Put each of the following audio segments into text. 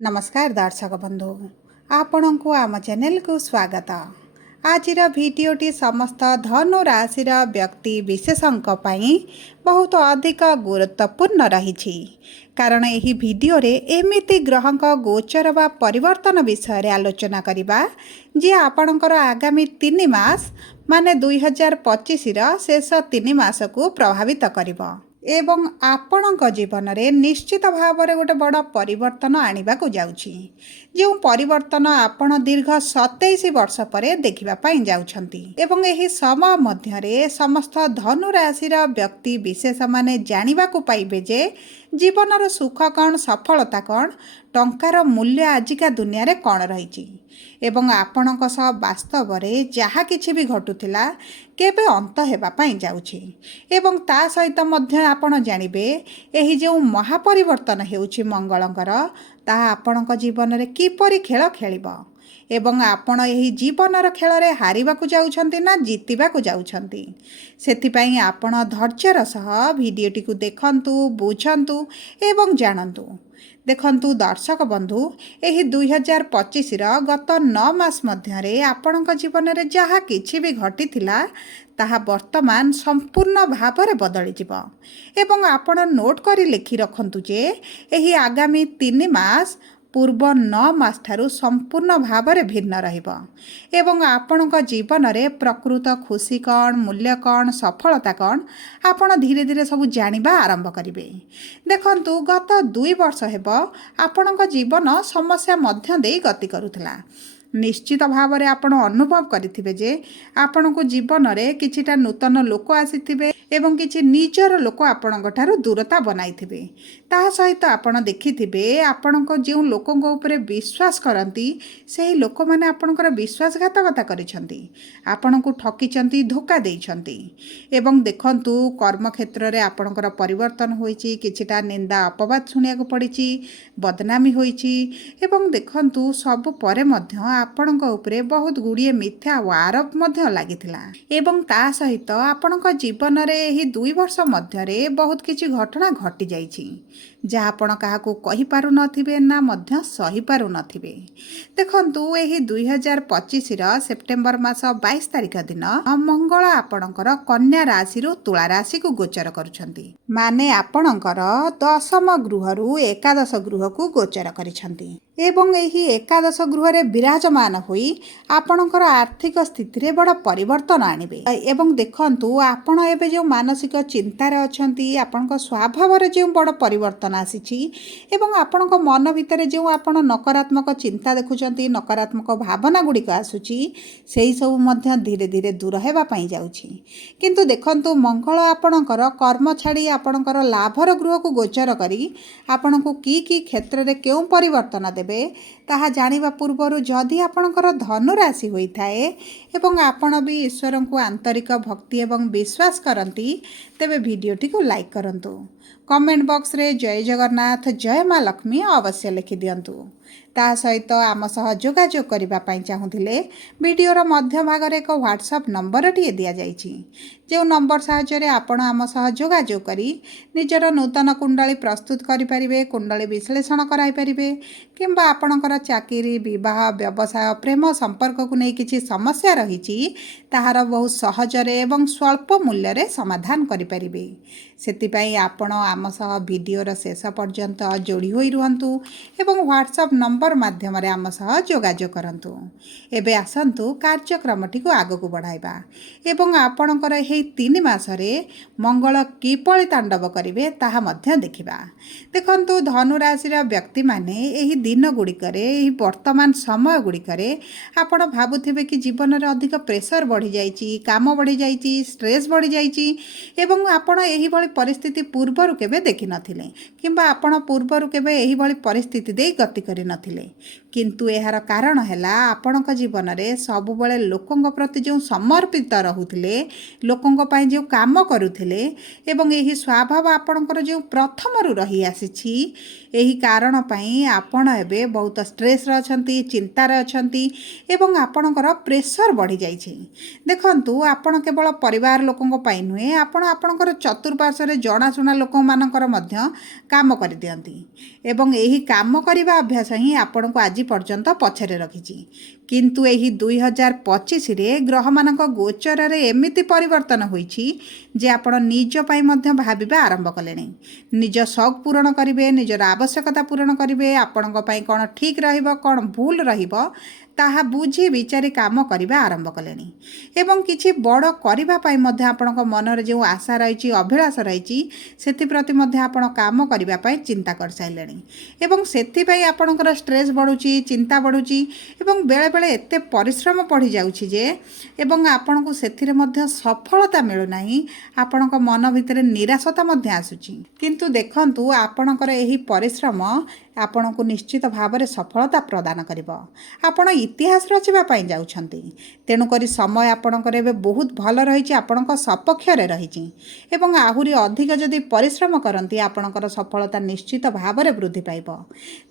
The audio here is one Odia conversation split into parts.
नमस्कार दर्शक बंधु आपण को आम चैनल को स्वागत। आज भिडटी समस्त धनु राशि व्यक्ति विशेषों बहुत अधिक गुरुत्वपूर्ण रही कारण यही भिडियो एमिति ग्रह गोचर व परिवर्तन विषय आलोचना करवा जी आपणकर आगामी 3 मास माने 2025 शेष 3 मास को प्रभावित करिबो एवं आपणक जीवन में निश्चित भाव में गोटे बड़ परिवर्तन आने को जाउछि जो परिवर्तन आपण दीर्घ 27 वर्ष पर देखा जाउछंती एवं एही समय मध्य समस्त धनु राशि व्यक्ति विशेष माने जानिबा को पाइबे जे जीवनर सुख कौन सफलता कौन टंकार मूल्य आजिका दुनिया रे कौन रही एवं आपणक सह वास्तव रे जहा किछि भी घटुथिला केबे अंत हेबा पई जाउछि एवं ता सहित मध्य आपण जानिबे एही जो महापरिवर्तन हेउछि मंगलंकर ताहा आपणक जीवन रे किपरि खेल खेलिबो एवं आपण यही जीवनर खेल रे हारिबाकु जाउछंती ना जीतिबाकु जाउछंती सेथिपई आपण धैर्यर सह भिडियोटी को देखंतु बुझंतु एवं जानंतु। देखंतु दर्शक बंधु एही 2025 गत 9 मास मध्य आपणक जीवन रे जहा किछि भी घटिथिला ताहा वर्तमान संपूर्ण भाव में बदली जिवो एवं आपण नोट करी लिखि रखंतु जे एही आगामी 3 मास पूर्व 9 मास ठारू संपूर्ण भाव में भिन्न रहिबो एवं आपणक जीवन में प्रकृत खुशी कौन मूल्य कौन सफलता कौन आपण धीरे धीरे सब जानिबा आरंभ करिवे। देखंतु गत 2 वर्ष हेबो आपणक जीवन समस्या मध्य दे गति करुथला निश्चित भाव में आपण अनुभव करिथिबे जे आपण को जीवन में किछिटा नूतन लोक आसीथिबे एवं किछि निजर लोक आपणक ठारू दूरता बनाइथिबे ता सहित आपण देखिथिबे आपणक जो लोकंक ऊपर विश्वास करती सेही लोक माने आपणकर विश्वासघातकता करिसंती आपण को ठकिचंती धोखा देइछंती एवं देखंतु कर्म क्षेत्र रे आपणकर परिवर्तन होईची किछिटा निंदा अपवाद सुनिया को पड़िची बदनामी होईची एवं देखंतु सब परे मध्य आपणक ऊपर बहुत गुड़िए मिथ्या और आरोप मध्य लागिथिला एवं ता सहित आपणक जीवन रे एही 2 वर्ष मध्य बहुत किछि घटना घटी जाइछि जहाँ आपण काहाकू कहि पारु नथिबे ना मध्य सही पारु नथिबे। देखंतु एही 2025 सेप्टेम्बर मास 22 तारिख दिन मंगल आपणकर कन्या राशि रु तुला राशि को गोचर करुछंती माने आपणकर 10म गृह रु 11 गृह को गोचर करिछंती एवं एही 11 गृह रे विराजमान होई आपणकर आर्थिक स्थिति रे बड़ परिवर्तन आनिबे एवं देखंतु आपण एबे जो मानसिक चिंता रे अछंती आपणक स्वभाव रे जो बड़ परिवर्तन आसीछि एवं आपणक मन भितर जो आपण नकारात्मक चिंता देखुचंती नकारात्मक भावना गुडी का आसुछि सेही सब मध्य धीरे धीरे दूर हेबा पई जाउछि किंतु देखंतु मंगल आपणकर कर्म छाड़ी आपणकर लाभर गृह को गोचर करी आपणको की क्षेत्र रे केउ परिवर्तन देबे ताहा जानिबा पूर्वरु जदि आपणकर धनु राशि होइथाए एवं आपण भी ईश्वर को आंतरिक भक्ति एवं विश्वास करती तेबे भिडियोटी को लाइक करंतु कमेंट बॉक्स रे जय जगन्नाथ जय माँ लक्ष्मी अवश्य लिखि दियंतु ता सहित आम सह जोगाजोग करबा पई चाहुथिले वीडियोर मध्य भाग रे एक व्हाट्सएप नंबर टी दिया जाइछि जो नंबर साहाय्य आपण आम सह जोगाजोग करी निजर नूतन कुंडली प्रस्तुत करि परिबे कुंडली विश्लेषण कराई परिबे किंबा आपणकर चाकरी विवाह व्यवसाय प्रेम संपर्क को नहीं किछि समस्या रहिछि ताहार बहुत सहजरे एवं स्वल्प मूल्य रे समाधान करि परिबे सेतिपई आपण आम सह वीडियोर शेष पर्यंत जोड़ी होई रुहंतु एवं व्हाट्सएप नंबर माध्यम रे आम सह जोगाजोग करंतु। एबे आसंतु कार्यक्रमटी को आगो को बढ़ाइबा एवं आपणकर एही 3 मासरे मंगल किपरि तांडव करिवे ताहा मध्य देखिबा। देखंतु धनु राशि व्यक्ति माने एही दिन गुड़िकरे एही वर्तमान समय गुड़िकरे आपण भाबुथिबे कि जीवन रे अधिक प्रेशर बढ़ी जाइछि काम बढ़ी जाइछि स्ट्रेस बढ़ी जाइछि एवं आपण एही भली परिस्थिति पूर्वरु केबे देखि नथिले किंबा आपण पूर्वरु केबे एही भली परिस्थिति दे गति करि नथिले किंतु एहार कारण हैला आपणक जीवन रे सब बेले लोकंक प्रति जो समर्पित रहुथिले लोकंक पई जो काम करुथिले एवं एही स्वभाव आपणकर जो प्रथमरु रही आसीछि एही कारण पई आपण एबे बहुत स्ट्रेस रे अछंती चिंता रे अछंती एवं आपणकर प्रेशर बढ़ी जाइछि। देखंतु आपण केवल परिवार लोकंक पई नुहे आपण आपणकर चतुर्पार्श्व ଆଖପାଶରେ ଜଣାଶୁଣା ଲୋକମାନଙ୍କର ମଧ୍ୟ କାମ କରିଦିଅନ୍ତି ଏବଂ ଏହି କାମ କରିବା ଅଭ୍ୟାସ ହିଁ ଆପଣଙ୍କୁ ଆଜି ପର୍ଯ୍ୟନ୍ତ ପଛରେ ରଖିଛି। କିନ୍ତୁ ଏହି 2025ରେ ଗ୍ରହମାନଙ୍କ ଗୋଚରରେ ଏମିତି ପରିବର୍ତ୍ତନ ହୋଇଛି ଯେ ଆପଣ ନିଜ ପାଇଁ ମଧ୍ୟ ଭାବିବା ଆରମ୍ଭ କଲେଣି। ନିଜ ସଉକ ପୂରଣ କରିବେ, ନିଜର ଆବଶ୍ୟକତା ପୂରଣ କରିବେ, ଆପଣଙ୍କ ପାଇଁ କ'ଣ ଠିକ୍ ରହିବ, କ'ଣ ଭୁଲ ରହିବ ତାହା ବୁଝି ବିଚାରି କାମ କରିବା ଆରମ୍ଭ କଲେଣି ଏବଂ କିଛି ବଡ଼ କରିବା ପାଇଁ ମଧ୍ୟ ଆପଣଙ୍କ ମନରେ ଯେଉଁ ଆଶା ରହିଛି, ଅଭିଳାଷ ରହିଛି, ସେଥିପ୍ରତି ମଧ୍ୟ ଆପଣ କାମ କରିବା ପାଇଁ ଚିନ୍ତା କରିସାରିଲେଣି ଏବଂ ସେଥିପାଇଁ ଆପଣଙ୍କର ଷ୍ଟ୍ରେସ୍ ବଢ଼ୁଛି, ଚିନ୍ତା ବଢ଼ୁଛି ଏବଂ ବେଳେବେଳେ ଏତେ ପରିଶ୍ରମ ପଡ଼ିଯାଉଛି ଯେ ଏବଂ ଆପଣଙ୍କୁ ସେଥିରେ ମଧ୍ୟ ସଫଳତା ମିଳୁନାହିଁ। ଆପଣଙ୍କ ମନ ଭିତରେ ନିରାଶତା ମଧ୍ୟ ଆସୁଛି। କିନ୍ତୁ ଦେଖନ୍ତୁ, ଆପଣଙ୍କର ଏହି ପରିଶ୍ରମ ଆପଣଙ୍କୁ ନିଶ୍ଚିତ ଭାବରେ ସଫଳତା ପ୍ରଦାନ କରିବ। ଆପଣ ଇତିହାସ ରଚିବା ପାଇଁ ଯାଉଛନ୍ତି, ତେଣୁକରି ସମୟ ଆପଣଙ୍କର ଏବେ ବହୁତ ଭଲ ରହିଛି, ଆପଣଙ୍କ ସପକ୍ଷରେ ରହିଛି ଏବଂ ଆହୁରି ଅଧିକ ଯଦି ପରିଶ୍ରମ କରନ୍ତି ଆପଣଙ୍କର ସଫଳତା ନିଶ୍ଚିତ ଭାବରେ ବୃଦ୍ଧି ପାଇବ।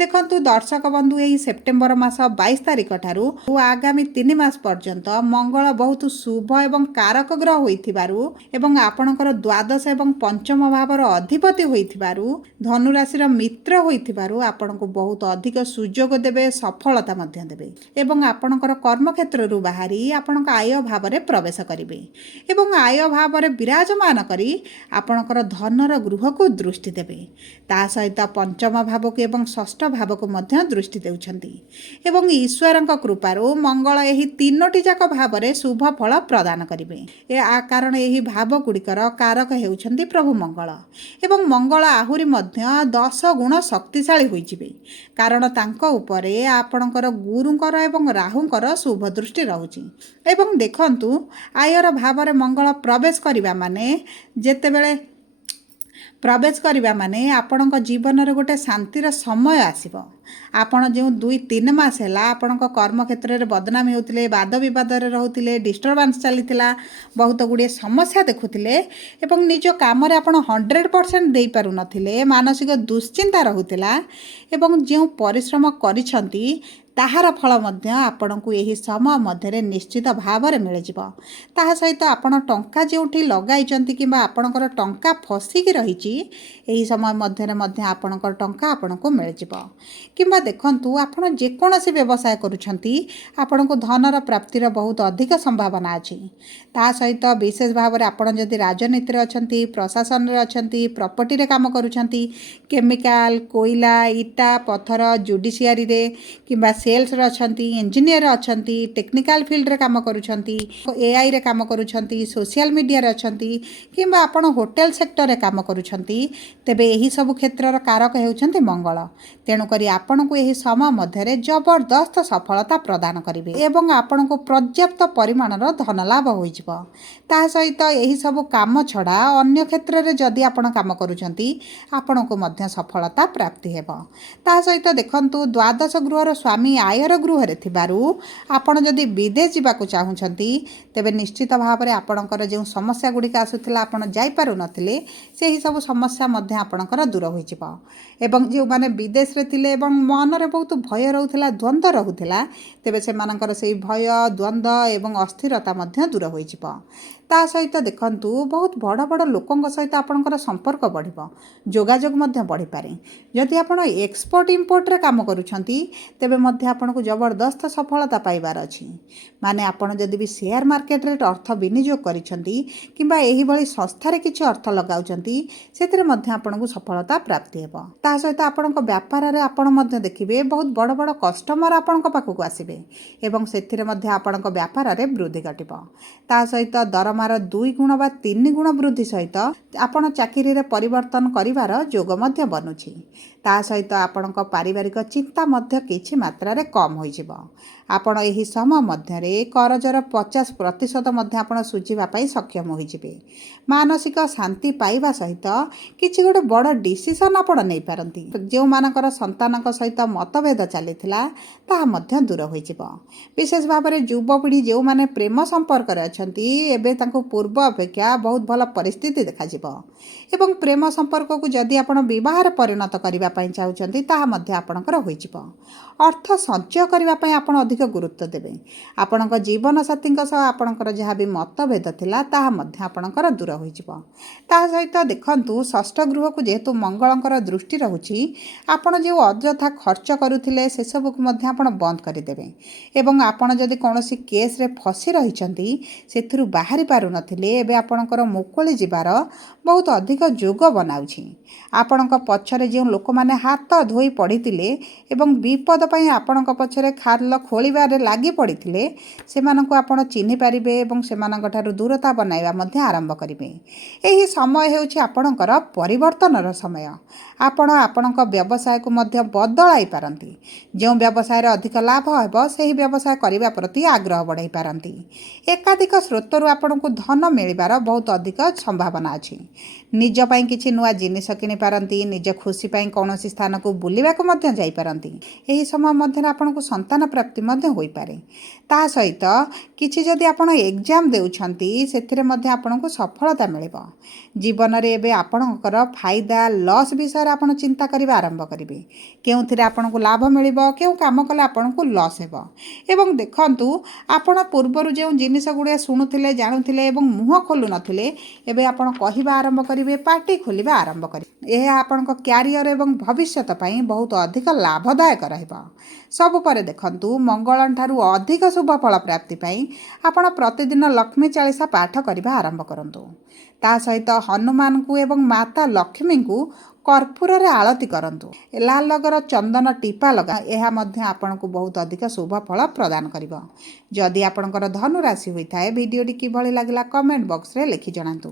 ଦେଖନ୍ତୁ ଦର୍ଶକ ବନ୍ଧୁ, ଏହି ସେପ୍ଟେମ୍ବର ମାସ 22 ତାରିଖ ଠାରୁ ଆଗାମୀ 3 ମାସ ପର୍ଯ୍ୟନ୍ତ ମଙ୍ଗଳ ବହୁତ ଶୁଭ ଏବଂ କାରକ ଗ୍ରହ ହୋଇଥିବାରୁ ଏବଂ ଆପଣଙ୍କର ଦ୍ୱାଦଶ ଏବଂ ପଞ୍ଚମ ଭାବର ଅଧିପତି ହୋଇଥିବାରୁ, ଧନୁରାଶିର ମିତ୍ର ହୋଇଥିବାରୁ ଆପଣଙ୍କୁ ବହୁତ ଅଧିକ ସୁଯୋଗ ଦେବେ, ସଫଳତା ମଧ୍ୟ ଦେବେ ଏବଂ ଆପଣଙ୍କର କର୍ମକ୍ଷେତ୍ରରୁ ବାହାରି ଆପଣଙ୍କ ଆୟ ଭାବରେ ପ୍ରବେଶ କରିବେ ଏବଂ ଆୟ ଭାବରେ ବିରାଜମାନ କରି ଆପଣଙ୍କର ଧନର ଗୃହକୁ ଦୃଷ୍ଟି ଦେବେ। ତା ସହିତ ପଞ୍ଚମ ଭାବକୁ ଏବଂ ଷଷ୍ଠ ଭାବକୁ ମଧ୍ୟ ଦୃଷ୍ଟି ଦେଉଛନ୍ତି ଏବଂ ଈଶ୍ୱରଙ୍କ କୃପାରୁ ମଙ୍ଗଳ ଏହି 3ଟି ଯାକ ଭାବରେ ଶୁଭ ଫଳ ପ୍ରଦାନ କରିବେ। କାରଣ ଏହି ଭାବଗୁଡ଼ିକର କାରକ ହେଉଛନ୍ତି ପ୍ରଭୁ ମଙ୍ଗଳ ଏବଂ ମଙ୍ଗଳ ଆହୁରି ମଧ୍ୟ 10 ଗୁଣ ଶକ୍ତିଶାଳୀ ହୋଇଯିବେ କାରଣ ତାଙ୍କ ଉପରେ ଆପଣଙ୍କର ଗୁରୁଙ୍କର ଏବଂ ରାହୁଙ୍କର ଶୁଭ ଦୃଷ୍ଟି ରହୁଛି। ଏବଂ ଦେଖନ୍ତୁ, ଆୟର ଭାବରେ ମଙ୍ଗଳ ପ୍ରବେଶ କରିବା ମାନେ ଆପଣଙ୍କ ଜୀବନରେ ଗୋଟେ ଶାନ୍ତିର ସମୟ ଆସିବ। ଆପଣ ଯେଉଁ 2-3 ମାସ ହେଲା ଆପଣଙ୍କ କର୍ମକ୍ଷେତ୍ରରେ ବଦନାମୀ ହେଉଥିଲେ, ବାଦ ବିବାଦରେ ରହୁଥିଲେ, ଡିଷ୍ଟର୍ବାନ୍ସ ଚାଲିଥିଲା, ବହୁତ ଗୁଡ଼ିଏ ସମସ୍ୟା ଦେଖୁଥିଲେ ଏବଂ ନିଜ କାମରେ ଆପଣ 100% ଦେଇପାରୁନଥିଲେ, ମାନସିକ ଦୁଶ୍ଚିନ୍ତା ରହୁଥିଲା ଏବଂ ଯେଉଁ ପରିଶ୍ରମ କରିଛନ୍ତି ତାହାର ଫଳ ମଧ୍ୟ ଆପଣଙ୍କୁ ଏହି ସମୟ ମଧ୍ୟରେ ନିଶ୍ଚିତ ଭାବରେ ମିଳିଯିବ। ତାହା ସହିତ ଆପଣ ଟଙ୍କା ଯେଉଁଠି ଲଗାଇଛନ୍ତି କିମ୍ବା ଆପଣଙ୍କର ଟଙ୍କା ଫସିକି ରହିଛି, ଏହି ସମୟ ମଧ୍ୟରେ ମଧ୍ୟ ଆପଣଙ୍କର ଟଙ୍କା ଆପଣଙ୍କୁ ମିଳିଯିବ। କିମ୍ବା ଦେଖନ୍ତୁ, ଆପଣ ଯେକୌଣସି ବ୍ୟବସାୟ କରୁଛନ୍ତି ଆପଣଙ୍କୁ ଧନର ପ୍ରାପ୍ତିର ବହୁତ ଅଧିକ ସମ୍ଭାବନା ଅଛି। ତା ସହିତ ବିଶେଷ ଭାବରେ ଆପଣ ଯଦି ରାଜନୀତିରେ ଅଛନ୍ତି, ପ୍ରଶାସନରେ ଅଛନ୍ତି, ପ୍ରପର୍ଟିରେ କାମ କରୁଛନ୍ତି, କେମିକାଲ, କୋଇଲା, ଇଟା, ପଥର, ଜୁଡ଼ିସିଆରୀରେ କିମ୍ବା ସେଲ୍ସରେ ଅଛନ୍ତି, ଇଞ୍ଜିନିୟର ଅଛନ୍ତି, ଟେକ୍ନିକାଲ ଫିଲ୍ଡରେ କାମ କରୁଛନ୍ତି, ଏଆଇରେ କାମ କରୁଛନ୍ତି, ସୋସିଆଲ ମିଡ଼ିଆରେ ଅଛନ୍ତି କିମ୍ବା ଆପଣ ହୋଟେଲ ସେକ୍ଟରରେ କାମ କରୁଛନ୍ତି, ତେବେ ଏହି ସବୁ କ୍ଷେତ୍ରର କାରକ ହେଉଛନ୍ତି ମଙ୍ଗଳ। ତେଣୁକରି ଆପଣଙ୍କୁ ଏହି ସମୟ ମଧ୍ୟରେ ଜବରଦସ୍ତ ସଫଳତା ପ୍ରଦାନ କରିବେ ଏବଂ ଆପଣଙ୍କୁ ପର୍ଯ୍ୟାପ୍ତ ପରିମାଣର ଧନ ଲାଭ ହୋଇଯିବ। ତା ସହିତ ଏହିସବୁ କାମ ଛଡ଼ା ଅନ୍ୟ କ୍ଷେତ୍ରରେ ଯଦି ଆପଣ କାମ କରୁଛନ୍ତି ଆପଣଙ୍କୁ ମଧ୍ୟ ସଫଳତା ପ୍ରାପ୍ତି ହେବ। ତା ସହିତ ଦେଖନ୍ତୁ, ଦ୍ୱାଦଶ ଗୃହର ସ୍ୱାମୀ ଆୟର ଗୃହରେ ଥିବାରୁ ଆପଣ ଯଦି ବିଦେଶ ଯିବାକୁ ଚାହୁଁଛନ୍ତି ତେବେ ନିଶ୍ଚିତ ଭାବରେ ଆପଣଙ୍କର ଯେଉଁ ସମସ୍ୟା ଗୁଡ଼ିକ ଆସୁଥିଲା, ଆପଣ ଯାଇପାରୁନଥିଲେ, ସେହି ସବୁ ସମସ୍ୟା ମଧ୍ୟ ଆପଣଙ୍କର ଦୂର ହୋଇଯିବ ଏବଂ ଯେଉଁମାନେ ବିଦେଶରେ ଥିଲେ ଏବଂ ମନରେ ବହୁତ ଭୟ ରହୁଥିଲା, ଦ୍ୱନ୍ଦ୍ୱ ରହୁଥିଲା, ତେବେ ସେମାନଙ୍କର ସେହି ଭୟ, ଦ୍ୱନ୍ଦ୍ୱ ଏବଂ ଅସ୍ଥିରତା ମଧ୍ୟ ଦୂର ହୋଇଯିବ। ତା ସହିତ ଦେଖନ୍ତୁ, ବହୁତ ବଡ଼ ବଡ଼ ଲୋକଙ୍କ ସହିତ ଆପଣଙ୍କର ସମ୍ପର୍କ ବଢ଼ିବ, ଯୋଗାଯୋଗ ମଧ୍ୟ ବଢ଼ିପାରେ। ଯଦି ଆପଣ ଏକ୍ସପୋର୍ଟ ଇମ୍ପୋର୍ଟରେ କାମ କରୁଛନ୍ତି ତେବେ ମଧ୍ୟ ଆପଣଙ୍କୁ ଜବରଦସ୍ତ ସଫଳତା ପାଇବାର ଅଛି। ମାନେ ଆପଣ ଯଦି ବି ସେୟାର ମାର୍କେଟରେ ଅର୍ଥ ବିନିଯୋଗ କରିଛନ୍ତି କିମ୍ବା ଏହିଭଳି ସଂସ୍ଥାରେ କିଛି ଅର୍ଥ ଲଗାଉଛନ୍ତି, ସେଥିରେ ମଧ୍ୟ ଆପଣଙ୍କୁ ସଫଳତା ପ୍ରାପ୍ତି ହେବ। ତା ସହିତ ଆପଣଙ୍କ ବ୍ୟାପାରରେ ଆପଣ ମଧ୍ୟ ଦେଖିବେ ବହୁତ ବଡ଼ ବଡ଼ କଷ୍ଟମର ଆପଣଙ୍କ ପାଖକୁ ଆସିବେ ଏବଂ ସେଥିରେ ମଧ୍ୟ ଆପଣଙ୍କ ବ୍ୟାପାରରେ ବୃଦ୍ଧି ଘଟିବ। ତା ସହିତ ଦରମାର 2 ଗୁଣ ବା 3 ଗୁଣ ବୃଦ୍ଧି ସହିତ ଆପଣ ଚାକିରିରେ ପରିବର୍ତ୍ତନ କରିବାର ଯୋଗ ମଧ୍ୟ ବନୁଛି। ତା ସହିତ ଆପଣଙ୍କ ପାରିବାରିକ ଚିନ୍ତା ମଧ୍ୟ କିଛି ମାତ୍ରାରେ କମ୍ ହୋଇଯିବ। ଆପଣ ଏହି ସମୟ ମଧ୍ୟରେ କରଜର 50% ମଧ୍ୟ ଆପଣ ଶୁଝିବା ପାଇଁ ସକ୍ଷମ ହୋଇଯିବେ। ମାନସିକ ଶାନ୍ତି ପାଇବା ସହିତ କିଛି ଗୋଟେ ବଡ଼ ଡିସିସନ୍ ଆପଣ ନେଇପାରନ୍ତି। ଯେଉଁମାନଙ୍କର ସନ୍ତାନଙ୍କ ସହିତ ମତଭେଦ ଚାଲିଥିଲା ତାହା ମଧ୍ୟ ଦୂର ହୋଇଯିବ। ବିଶେଷ ଭାବରେ ଯୁବପିଢ଼ି ଯେଉଁମାନେ ପ୍ରେମ ସମ୍ପର୍କରେ ଅଛନ୍ତି, ଏବେ ତାଙ୍କୁ ପୂର୍ବ ଅପେକ୍ଷା ବହୁତ ଭଲ ପରିସ୍ଥିତି ଦେଖାଯିବ ଏବଂ ପ୍ରେମ ସମ୍ପର୍କକୁ ଯଦି ଆପଣ ବିବାହରେ ପରିଣତ କରିବା ପାଇଁ ଚାହୁଁଛନ୍ତି ତାହା ମଧ୍ୟ ଆପଣଙ୍କର ହୋଇଯିବ। ଅର୍ଥ ସଞ୍ଚୟ କରିବା ପାଇଁ ଆପଣ ଅଧିକ ଗୁରୁତ୍ୱ ଦେବେ। ଆପଣଙ୍କ ଜୀବନସାଥୀଙ୍କ ସହ ଆପଣଙ୍କର ଯାହା ବି ମତଭେଦ ଥିଲା ତାହା ମଧ୍ୟ ଆପଣଙ୍କର ଦୂର ହୋଇଯିବ। ତା ସହିତ ଦେଖନ୍ତୁ, ଷଷ୍ଠ ଗୃହକୁ ଯେହେତୁ ମଙ୍ଗଳଙ୍କର ଦୃଷ୍ଟି ରହୁଛି, ଆପଣ ଯେଉଁ ଅଯଥା ଖର୍ଚ୍ଚ କରୁଥିଲେ ସେସବୁକୁ ମଧ୍ୟ ଆପଣ ବନ୍ଦ କରିଦେବେ। ଏବଂ ଆପଣ ଯଦି କୌଣସି କେସ୍ରେ ଫସି ରହିଛନ୍ତି, ସେଥିରୁ ବାହାରି ପାରୁନଥିଲେ, ଏବେ ଆପଣଙ୍କର ମୁକୁଳି ଯିବାର ବହୁତ ଅଧିକ ଯୋଗ ବନାଉଛି। ଆପଣଙ୍କ ପଛରେ ଯେଉଁ ଲୋକମାନେ ହାତ ଧୋଇ ପଡ଼ିଥିଲେ ଏବଂ ବିପଦ ପାଇଁ ଆପଣଙ୍କ ପଛରେ ଖାଲ ଖୋଳିବାରେ ଲାଗି ପଡ଼ିଥିଲେ, ସେମାନଙ୍କୁ ଆପଣ ଚିହ୍ନି ପାରିବେ ଏବଂ ସେମାନଙ୍କଠାରୁ ଦୂରତା ବନାଇବା ମଧ୍ୟ ଆରମ୍ଭ କରିବେ। ଏହି ସମୟ ହେଉଛି ଆପଣଙ୍କର ପରିବର୍ତ୍ତନର ସମୟ। ଆପଣ ଆପଣଙ୍କ ବ୍ୟବସାୟକୁ ମଧ୍ୟ ବଦଳାଇ ପାରନ୍ତି। ଯେଉଁ ବ୍ୟବସାୟରେ ଅଧିକ ଲାଭ ହେବ ସେହି ବ୍ୟବସାୟ କରିବା ପ୍ରତି ଆଗ୍ରହ ବଢ଼ାଇ ପାରନ୍ତି। ଏକାଧିକ ସ୍ରୋତରୁ ଆପଣଙ୍କୁ ଧନ ମିଳିବାର ବହୁତ ଅଧିକ ସମ୍ଭାବନା ଅଛି। ନିଜ ପାଇଁ କିଛି ନୂଆ ଜିନିଷ କିଣିପାରନ୍ତି। ନିଜ ଖୁସି ପାଇଁ କୌଣସି ସ୍ଥାନକୁ ବୁଲିବାକୁ ମଧ୍ୟ ଯାଇପାରନ୍ତି। ଏହି ସମୟ ମଧ୍ୟରେ ଆପଣଙ୍କୁ ସନ୍ତାନ ପ୍ରାପ୍ତି ମଧ୍ୟ ହୋଇପାରେ। ତା ସହିତ କିଛି ଯଦି ଆପଣ ଏକ୍ଜାମ୍ ଦେଉଛନ୍ତି, ସେଥିରେ ମଧ୍ୟ ଆପଣଙ୍କୁ ସଫଳତା ମିଳିବ। ଜୀବନରେ ଏବେ ଆପଣଙ୍କର ଫାଇଦା ଲସ୍ ବିଷୟରେ ଆପଣ ଚିନ୍ତା କରିବା ଆରମ୍ଭ କରିବେ। କେଉଁଥିରେ ଆପଣଙ୍କୁ ଲାଭ ମିଳିବ, କେଉଁ କାମ କଲେ ଆପଣଙ୍କୁ ଲସ୍ ହେବ। ଏବଂ ଦେଖନ୍ତୁ, ଆପଣ ପୂର୍ବରୁ ଯେଉଁ ଜିନିଷ ଗୁଡ଼ିଏ ଶୁଣୁଥିଲେ, ଜାଣୁଥିଲେ ଏବଂ ମୁହଁ ଖୋଲୁ ନଥିଲେ, ଏବେ ଆପଣ କହିବା ଆରମ୍ଭ କରିବେ, ପାଟି ଖୋଲିବା ଆରମ୍ଭ କରିବେ। ଏହା ଆପଣଙ୍କ କ୍ୟାରିୟର ଏବଂ ଭବିଷ୍ୟତ ପାଇଁ ବହୁତ ଅଧିକ ଲାଭଦାୟକ ରହିବ। ସବୁ ପରେ ଦେଖନ୍ତୁ, ମଙ୍ଗଳଠାରୁ ଅଧିକ ଶୁଭ ଫଳ ପ୍ରାପ୍ତି ପାଇଁ ଆପଣ ପ୍ରତିଦିନ ଲକ୍ଷ୍ମୀ ଚାଳିଶା ପାଠ କରିବା ଆରମ୍ଭ କରନ୍ତୁ। ତା ସହିତ ହନୁମାନଙ୍କୁ ଏବଂ ମାତା ଲକ୍ଷ୍ମୀଙ୍କୁ କର୍ପୂରରେ ଆଳତି କରନ୍ତୁ। ଲାଲ ରଙ୍ଗର ଚନ୍ଦନ ଟିପା ଲଗା, ଏହା ମଧ୍ୟ ଆପଣଙ୍କୁ ବହୁତ ଅଧିକ ଶୁଭ ଫଳ ପ୍ରଦାନ କରିବ। ଯଦି ଆପଣଙ୍କର ଧନୁ ରାଶି ହୋଇଥାଏ, ଭିଡ଼ିଓଟି କିଭଳି ଲାଗିଲା କମେଣ୍ଟ ବକ୍ସରେ ଲେଖି ଜଣାନ୍ତୁ।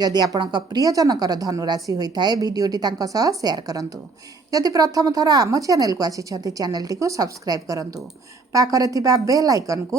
ଯଦି ଆପଣଙ୍କ ପ୍ରିୟଜନଙ୍କର ଧନୁ ରାଶି ହୋଇଥାଏ, ଭିଡ଼ିଓଟି ତାଙ୍କ ସହ ସେୟାର କରନ୍ତୁ। ଯଦି ପ୍ରଥମ ଥର ଆମ ଚ୍ୟାନେଲକୁ ଆସିଛନ୍ତି, ଚ୍ୟାନେଲଟିକୁ ସବସ୍କ୍ରାଇବ୍ କରନ୍ତୁ। ପାଖରେ ଥିବା ବେଲ୍ ଆଇକନକୁ